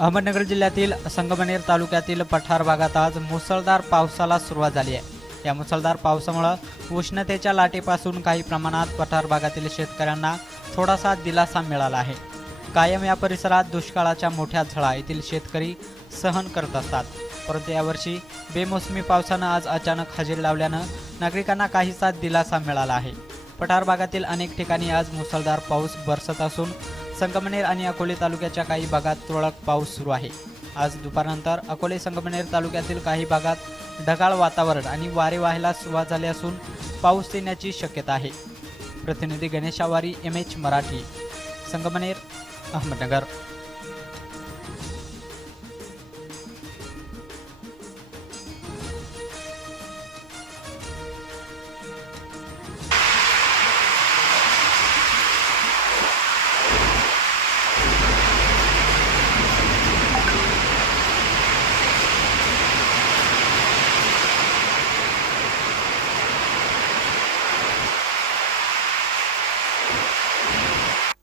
अहमदनगर जिल्ह्यातील संगमनेर तालुक्यातील पठार भागात आज मुसळधार पावसाला सुरुवात झाली आहे. या मुसळधार पावसामुळं उष्णतेच्या लाटेपासून काही प्रमाणात पठार भागातील शेतकऱ्यांना थोडासा दिलासा मिळाला आहे. कायम या परिसरात दुष्काळाच्या मोठ्या झळा येथील शेतकरी सहन करत असतात. परंतु यावर्षी बेमोसमी पावसानं आज अचानक हजेरी लावल्यानं नागरिकांना काहीसा दिलासा मिळाला आहे. पठार भागातील अनेक ठिकाणी आज मुसळधार पाऊस बरसत असून संगमनेर आणि अकोले तालुक्याच्या काही भागात तुरळक पाऊस सुरू आहे. आज दुपारनंतर अकोले संगमनेर तालुक्यातील काही भागात ढगाळ वातावरण आणि वारे व्हायला सुरुवात झाली असून पाऊस येण्याची शक्यता आहे. प्रतिनिधी गणेश आवारी एम एच मराठी संगमनेर अहमदनगर.